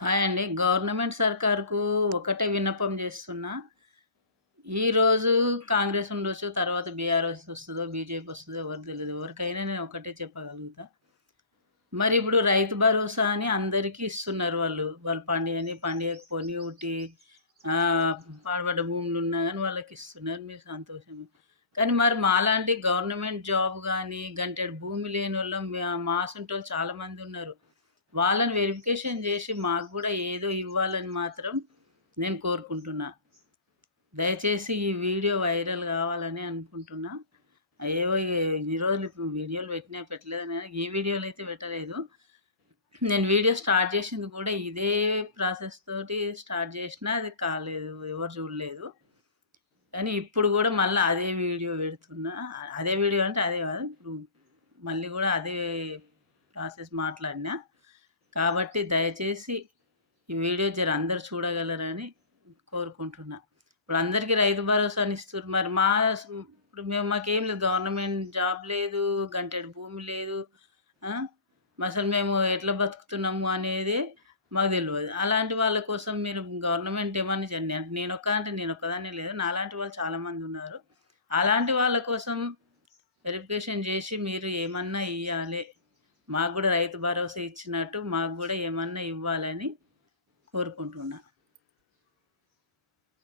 Hi అండి. Government సర్కార్‌కు ఒకటే విన్నపం చేస్తున్నా. ఈరోజు కాంగ్రెస్ ఉండొచ్చు, తర్వాత బీఆర్ఎస్ వస్తదో, బీజేపీ వస్తదో ఎవరికి తెలీదు. ఎవరికైనా నేను ఒకటే చెప్పగలుగుతా. మరి ఇప్పుడు రైతు భరోసా అని అందరికీ ఇస్తున్నారు వాళ్ళు. వాళ్ళు పండియకపోని ఉట్టి ఆహ్, పాడుబడ్డ భూములున్నా గాని వాళ్ళకిస్తున్నారు. మీరు సంతోషమే. కానీ మరి మాలాంటి గవర్నమెంట్ జాబ్ గాని, గంటెడు భూమి లేనోళ్ళం మాసంటోళ్ళు చాలామందున్నారు. వాళ్ళని వెరిఫికేషన్ జేసి మాకు గూడా ఏదో ఇవ్వాలని మాత్రం నేను కోరుకుంటున్నా. దయచేసి ఈ వీడియో వైరల్ గావాలని అనుకుంటున్నా. ఏవో ఇన్ని రోజులు ఇప్పుడు వీడియోలు పెట్టలేదని గాని, ఈ వీడియోలు అయితే పెట్టలేదు. నేను వీడియో స్టార్ట్ చేసింది కూడా ఇదే ప్రాసెస్ తోటి స్టార్ట్ చేసినా అది కాలేదు. ఎవరు చూడలేదు. కానీ ఇప్పుడు గూడా మళ్ళా అదే వీడియో పెడుతున్నా. అదే వీడియో అంటే అదే కాదు. ఇప్పుడు మళ్ళీ గూడా అదే ప్రాసెస్ మాట్లాడినా. కాబట్టి దయచేసి ఈ వీడియో అందరూ చూడగలరని కోరుకుంటున్నా. ఇప్పుడు అందరికీ రైతు భరోసాని ఇస్తుర్రు. మరి ఇప్పుడు మాకేం లేదు. గవర్నమెంట్ జాబ్ లేదు. గంటెడు భూమి లేదు. ఆ! అసలు మేము ఎట్లా బతుకుతున్నాము అనేది మాకు తెలవదు. అలాంటి వాళ్ళ కోసం మీరు గవర్నమెంట్ ఏమన్నా నేనొక్కదాన్నే లేదు. నాలాంటి వాళ్ళు చాలామందున్నారు. అలాంటి వాళ్ళ కోసం వెరిఫికేషన్ జేసి మీరు ఏమన్నా ఇయ్యాలే. మాకు గూడా రైతు భరోసా ఇచ్చినట్టు మాకు గూడా ఏమన్నా ఇవ్వాలని కోరుకుంటున్నా.